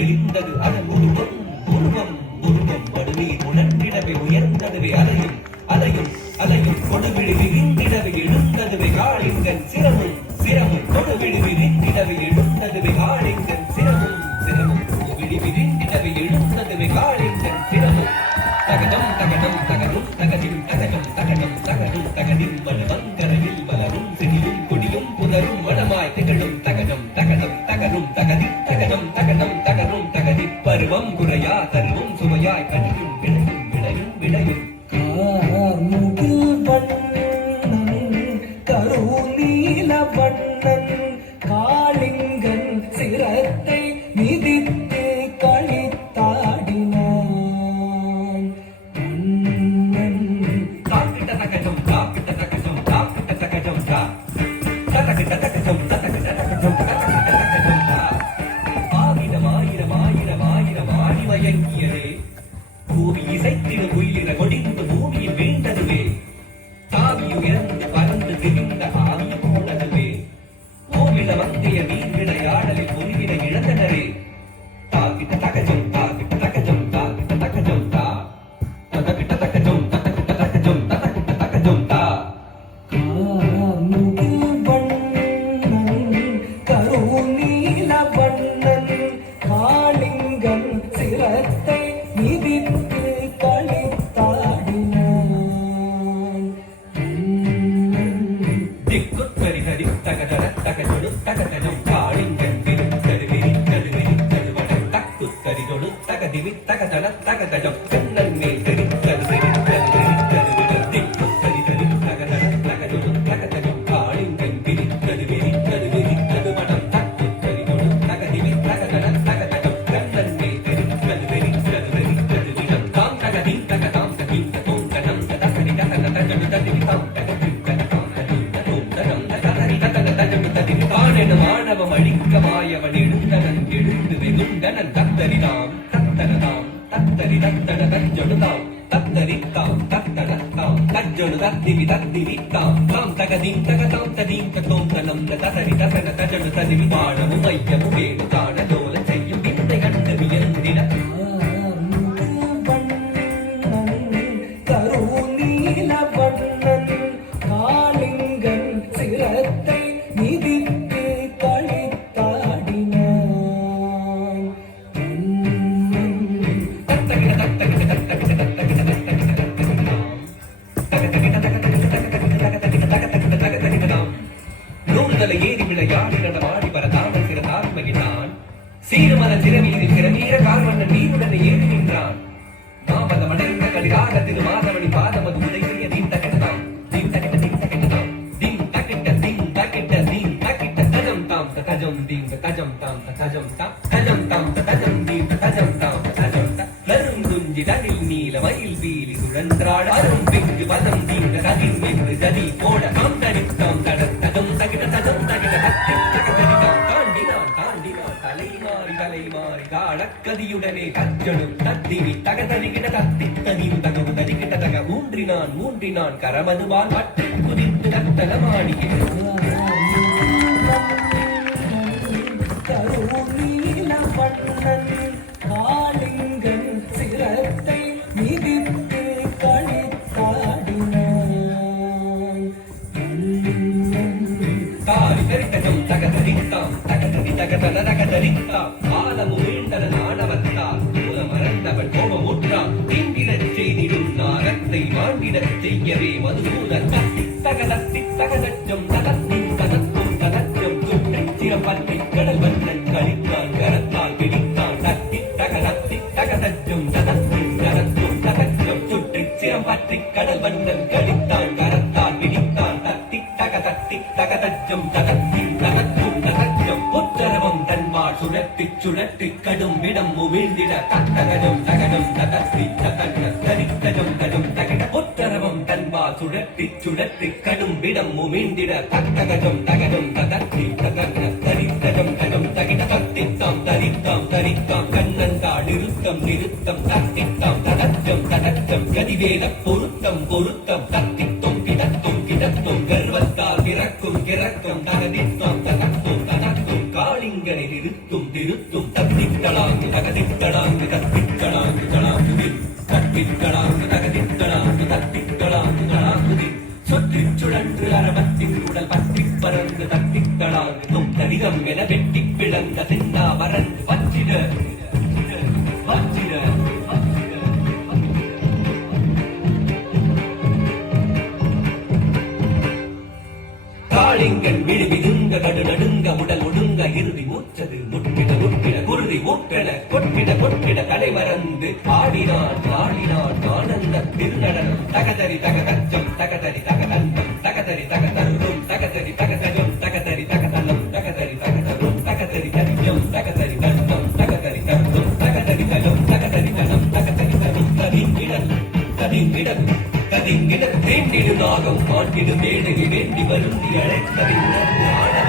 எழுந்தது அதன் உருவம் உருவம் உருவம் படுநீர் உணர்ந்திடவே உயர்ந்ததுவே அலையும் அலையும் அலையும் கொடுவிழி விரிந்திடவே எழுந்ததுவே காளிங்கன் சிரமும் சிரமும் கொடுவிழி விரிந்திடவே எழுந்ததுவே காளிங்கன் சிரமும் சிரமும் விழி விரிந்திடவே எழுந்ததுவே காளிங்கன் சிரமும் தகடம் தகடம் தகடும் தகதிம் தகடம் தகடம் தகடும் தகதிம் வலுவங்கரையில் வளரும் செடியும் கொடியும் புதரும் வனமாய் திகழும் தகடம் தகடம் தகரும் தகதி தகடம் தகடம் தகரும் தகதி பருவம் குறையா தருவும் சுவையாய் கனியும் விளையும் விளையும் விளையும் கருநீல வண்ணன் காளிங்கன் சிரத்தை மிதித்து களித்தாடினான். தாக்கிட்ட தகஜம் தாக்கிட்ட தகஜம் தாக்கிட்ட தகஜம் தா ததகிட்ட தகஜம் ததகிட்ட தகஜம் ததகிட்ட தகஜம் தா ஆயிரம் ஆயிரம் ஆயிரம் ஆயிரம் ஆடி மயங்கியதே பூமி இசைத்திடு குயிலின கொடிந்து பூமியில் வீழ்ந்ததுவே தாவி உயர்ந்து பறந்து திரிந்த ஆவி கூடதுவே கோவில வந்திய மீன் விளையாடலில் பொறியிட இழந்தனரே தாக்கிட்ட தகஜம் தாக்கிட்ட தகஜம் தாக்கிட்ட தகஜம் தா ததகிட்ட தகஜம் ததகிட்ட தகஜம் ததகிட்ட தகஜம் தா கருநீல வண்ணன் காளிங்கன் சிரத்தை மிதித்து களித்தாடினான். திக்குத்தரி தரி தகதர தகஜொடு தகதஜம் காளிங்கன் விரித்தது விரித்தது விரித்தது வடம் தக்குத்தரி தொடு தகதிவி தகதர தகதஜம் கண்ணன் மேல் தெரித்தது தெரித்தது தெரித்தது விடம் திக்குத்தரி தரி தகதர தகஜொடு தகதஜம் காளிங்கன் விரித்தது விரித்தது விரித்தது வடம் தக்குத்தரி தொடு தகதிவி தகதர தகதஜம் கண்ணன் மேல் தெரித்தது தெரித்தது தெரித்தது விடம் தாம் தகதி தகதாம் தகிம் தோம் தனம் தகதி தகத தகடு ததிவி தாம் தகதி தகதாம் தகிம் தோம் தனம் தகதி தகத தகடு ததிவி தானெனும் ஆணவம் அழிக்க மாயவன் எழுந்தனன் எழுந்து வெகுண்டனன் தத்தரிதாம் தத்தரதாம் தத்தரி தத்தட தஜொடுதாம் தத்தரித்தாம் தத்தடத்தாம் தஜொடு தத்திவி தத்திரித்தாம் தாம் தகதிம் தகதாம் ததீம் தோம் தனம் ததரி தசன தஜொடு ததிவி தானமும் ஐயமும் வேடு தான தோல செய்யும் வித்தை கண்டு வியந்திட கருநீல வண்ணன் காளிங்கன் சிரத்தை மிதித்து களித்தாடினான். தத்தகிட கதிராக திருமாதவனி பாதமது உதய தீம் தகட்டாம் தீம் தகட்ட தீம் தகட்டாம் தீம் தகிட்ட தீம் தகிட்ட தீம் தகிட்ட தஜம் தாம் தஜம் தீம் தஜம் தாம் தஜம் தாம் தஜம் தாம் தஜம் தீம் தஜம் தாம் தஜம் தாம் லரும் துஞ்சி தனில் நீல மயில் வீலி சுழன்றாட அரும் பிங்கு பதம் தீம் ததில் வென்று ஜதி போட தாம் தனித்தாம் தட தஜம் தகிட்ட தஜம் தகிட்ட தத்தி தகதரிதாம் தாண்டினான் தாண்டினான் தலை மாறி காலக்கதியுடனே கச்சனும் தத்திவி தகதரிகிட தத்தி தனியும் தகவு தரிகிட தக மூன்றினான் கரமதுவால் மற்ற குதித்து கத்தனமாடிய கருநீல வண்ணன் காளிங்கன் சிரத்தை மிதித்து களித்தாடினான். தாரி பெருக்கஜம் தகதரித்தாம் தகதரி தகதன தகதரித்தாம் ஆலமும் வீண்டன நாணவத்தால் மூலமறந்தவள் கோபமுற்றான் தீண்டிடச் செய்திடும் நாகத்தை மாண்டிடச் செய்யவே மதுசூதன் தத்தி தகதச்சம் தகத்தும் தகத்தும் தகச்சம் சுற்றிச் சிரம் பற்றி கடல் வண்ணன் கழித்தான் கரத்தால் பிடித்தான் தத்தி தகதச்சம் தகத்தும் தகத்தும் தகச்சம் சுற்றிச் சிரம் பற்றி கடல் வண்ணன் கழித்தான் கரத்தால் பிடித்தான் தத்தி தகதச்சம் தகத்தி தகத்தும் தகச்சம் உத்தரவம் தன்பால் சுழற்றி கடும் விடம் உமிழ்ந்திட தகஜம் தகஜம் தகத்தி தகன தரித்தஜம் தஜம் தகிட உத்தரவம் தன்பால் சுழற்றி கடும் விடம் உமிழ்ந்திட தகஜம் தகஜம் தகத்தி தகன தரித்தஜம் தஜம் தகிட தத்தித்தாம் தரித்தாம் கண்ணந்தாள் நிறுத்தம் தத்தித்தாம் தகஜம் கதிவேத பொருத்தம் தத்தித்தும் கிடத்தும் கர்வத்தால் கிறக்கும் தகதித்தாம் தகத்தும் காளிங்கனை திருத்தும் தத்தித்தடாங்கு தகதித்தடாங்கு தத்தித்தடாங்கு தகதித்தடாங்கு சுற்றிச் சுழன்று அரவத்தின் உடல் பற்றிப் பறந்து தத்தித்தடாங்கு தரிதம் என வெட்டிப் பிளந்த சின்னா மறந்து வச்சிட காளிங்கன் விழுவிதுங்க நடுநடுங்க உடல் ஒடுங்க இறுதி மூச்சது முட்டிட குருதி ஊற்றென கொட்டிட தலைமறந்து ஆடினான் ஆனந்த திருநடனம் தகதரி தகதச்சம் தகதரி தகதந்தம் தகதரி தகதரும் தகதரி தகதஜம் தகதரி தகதலம் தகதரி தகதரும் தகதரி தரிஜம் தகதரி தர்த்தம் தகதரி தர்த்தம் தகதரி தலம் தகதரி தலம் தகதரி தரும் கதிங்கிடம் தேண்டிடு நாகம் மாட்டிடு மேடகி வேண்டி வருந்தி அழைத்ததை உணர்ந்து ஆட